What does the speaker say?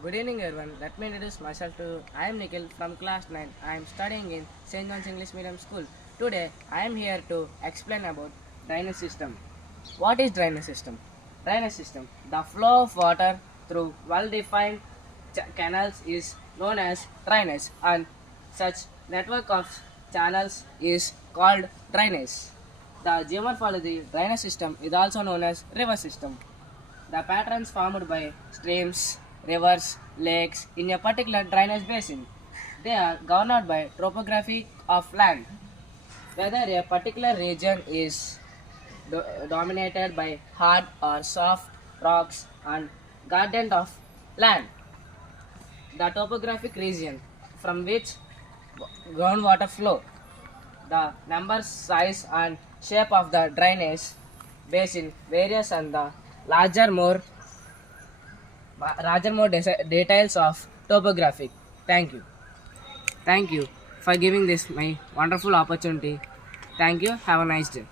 Good evening, everyone. Let me introduce myself to you. I am Nikhil from class 9. I am studying in St. John's English Medium School. Today, I am here to explain about drainage system. What is drainage system? Drainage system. The flow of water through well-defined canals is known as drainage, and such network of channels is called drainage. The geomorphology drainage system is also known as river system. The patterns formed by streams, rivers, lakes in a particular drainage basin. They are governed by topography of land. Whether a particular region is dominated by hard or soft rocks and garden of land. The topographic region from which groundwater flow. The number, size, and shape of the drainage basin varies, and the larger, more details of topographic. Thank you. Thank you for giving this my wonderful opportunity. Thank you. Have a nice day.